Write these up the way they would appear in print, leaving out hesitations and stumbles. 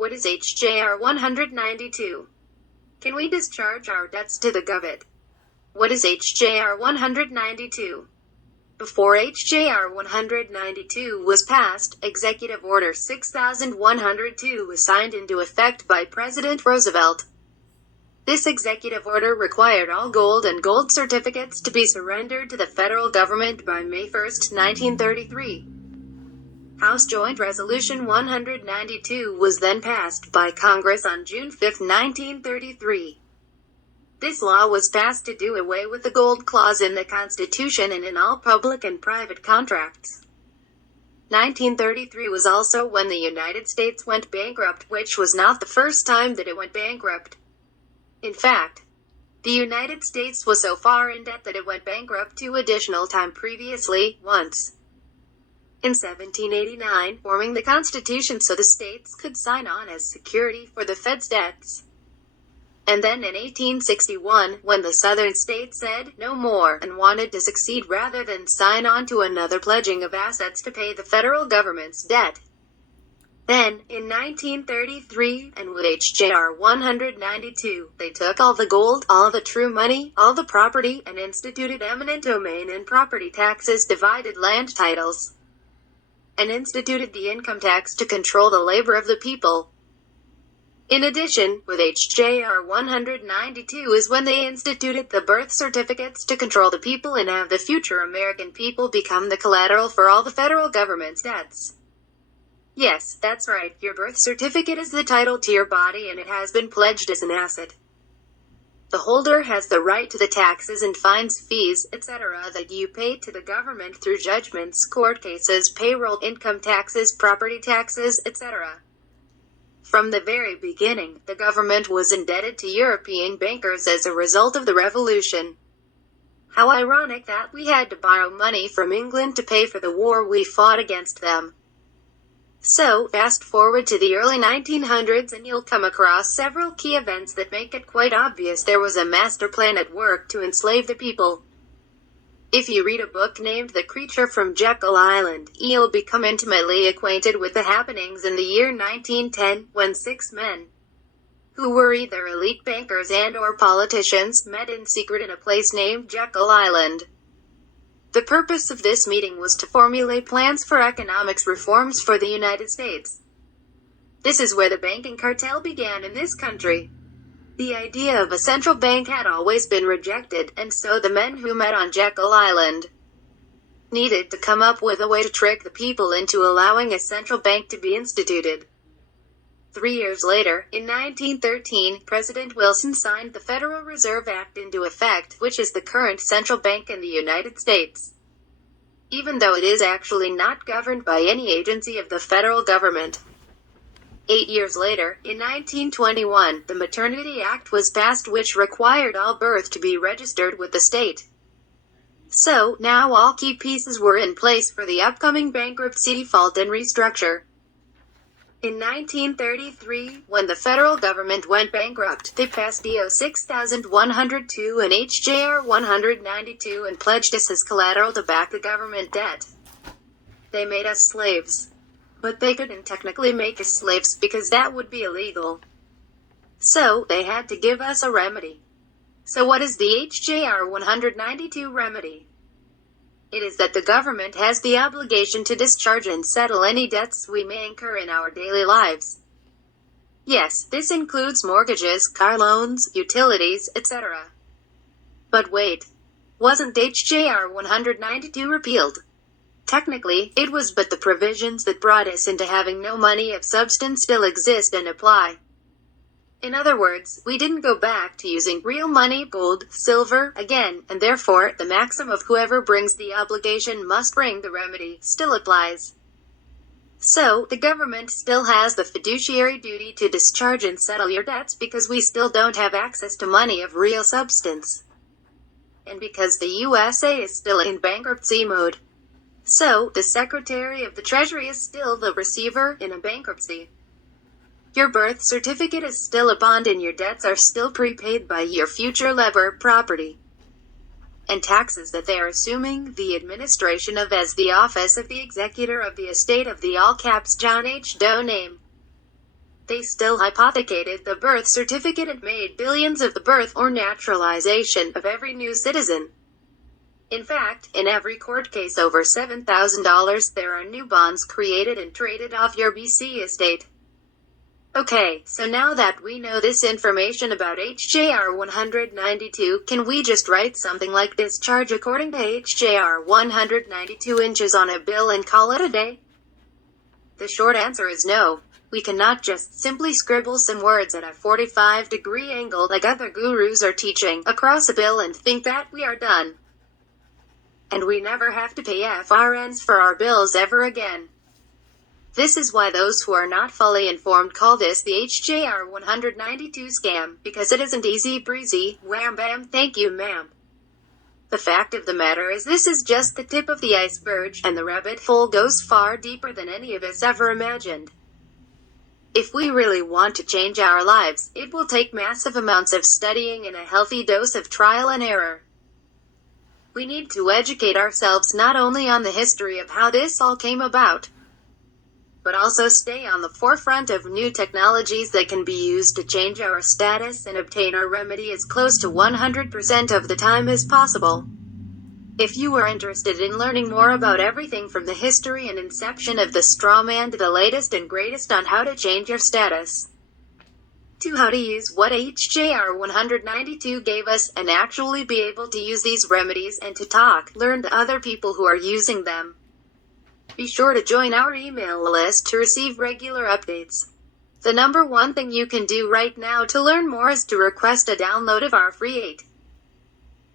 What is HJR 192? Can we discharge our debts to the Govt? What is HJR 192? Before HJR 192 was passed, Executive Order 6102 was signed into effect by President Roosevelt. This executive order required all gold and gold certificates to be surrendered to the federal government by May 1, 1933. House Joint Resolution 192 was then passed by Congress on June 5, 1933. This law was passed to do away with the gold clause in the Constitution and in all public and private contracts. 1933 was also when the United States went bankrupt, which was not the first time that it went bankrupt. In fact, the United States was so far in debt that it went bankrupt 2 additional times previously, once in 1789, forming the Constitution so the states could sign on as security for the Fed's debts. And then in 1861, when the Southern states said no more and wanted to succeed rather than sign on to another pledging of assets to pay the federal government's debt. Then, in 1933, and with HJR 192, they took all the gold, all the true money, all the property, and instituted eminent domain and property taxes, divided land titles, and instituted the income tax to control the labor of the people. In addition, with HJR 192 is when they instituted the birth certificates to control the people and have the future American people become the collateral for all the federal government's debts. Yes, that's right, your birth certificate is the title to your body and it has been pledged as an asset. The holder has the right to the taxes and fines, fees, etc. that you pay to the government through judgments, court cases, payroll, income taxes, property taxes, etc. From the very beginning, the government was indebted to European bankers as a result of the Revolution. How ironic that we had to borrow money from England to pay for the war we fought against them. So, fast forward to the early 1900s and you'll come across several key events that make it quite obvious there was a master plan at work to enslave the people. If you read a book named The Creature from Jekyll Island, you'll become intimately acquainted with the happenings in the year 1910, when 6 men, who were either elite bankers and/or politicians, met in secret in a place named Jekyll Island. The purpose of this meeting was to formulate plans for economics reforms for the United States. This is where the banking cartel began in this country. The idea of a central bank had always been rejected, and so the men who met on Jekyll Island needed to come up with a way to trick the people into allowing a central bank to be instituted. 3 years later, in 1913, President Wilson signed the Federal Reserve Act into effect, which is the current central bank in the United States, even though it is actually not governed by any agency of the federal government. 8 years later, in 1921, the Maternity Act was passed, which required all birth to be registered with the state. So, now all key pieces were in place for the upcoming bankruptcy, default, and restructure. In 1933, when the federal government went bankrupt, they passed DO 6102 and HJR 192 and pledged us as collateral to back the government debt. They made us slaves. But they couldn't technically make us slaves because that would be illegal. So, they had to give us a remedy. So what is the HJR 192 remedy? It is that the government has the obligation to discharge and settle any debts we may incur in our daily lives. Yes, this includes mortgages, car loans, utilities, etc. But wait, wasn't HJR 192 repealed? Technically, it was, but the provisions that brought us into having no money of substance still exist and apply. In other words, we didn't go back to using real money, gold, silver, again, and therefore, the maxim of whoever brings the obligation must bring the remedy still applies. So, the government still has the fiduciary duty to discharge and settle your debts because we still don't have access to money of real substance. And because the USA is still in bankruptcy mode. So, the Secretary of the Treasury is still the receiver in a bankruptcy. Your birth certificate is still a bond and your debts are still prepaid by your future labor, property, and taxes that they are assuming the administration of as the office of the executor of the estate of the all caps John H. Doe name. They still hypothecated the birth certificate and made billions of the birth or naturalization of every new citizen. In fact, in every court case over $7,000, there are new bonds created and traded off your BC estate. Okay, so now that we know this information about HJR 192, can we just write something like discharge according to HJR 192 inches on a bill and call it a day? The short answer is no. We cannot just simply scribble some words at a 45-degree angle like other gurus are teaching across a bill and think that we are done. And we never have to pay FRNs for our bills ever again. This is why those who are not fully informed call this the HJR 192 scam, because it isn't easy breezy, wham bam thank you ma'am. The fact of the matter is this is just the tip of the iceberg, and the rabbit hole goes far deeper than any of us ever imagined. If we really want to change our lives, it will take massive amounts of studying and a healthy dose of trial and error. We need to educate ourselves not only on the history of how this all came about, but also stay on the forefront of new technologies that can be used to change our status and obtain our remedy as close to 100% of the time as possible. If you are interested in learning more about everything from the history and inception of the straw man to the latest and greatest on how to change your status, to how to use what HJR 192 gave us and actually be able to use these remedies and to learn to other people who are using them, be sure to join our email list to receive regular updates. The number one thing you can do right now to learn more is to request a download of our free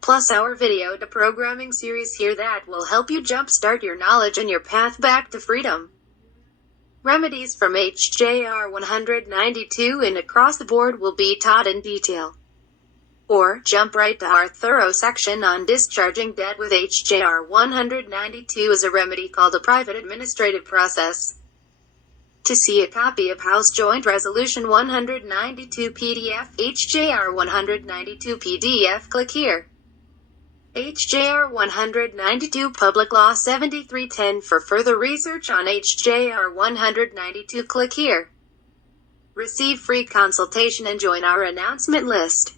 8+ hour video deprogramming series here that will help you jumpstart your knowledge and your path back to freedom. Remedies from HJR 192 and across the board will be taught in detail. Or, jump right to our thorough section on discharging debt with HJR 192 as a remedy called a private administrative process. To see a copy of House Joint Resolution 192 PDF, HJR 192 PDF, click here. HJR 192 Public Law 7310 for further research on HJR 192, click here. Receive free consultation and join our announcement list.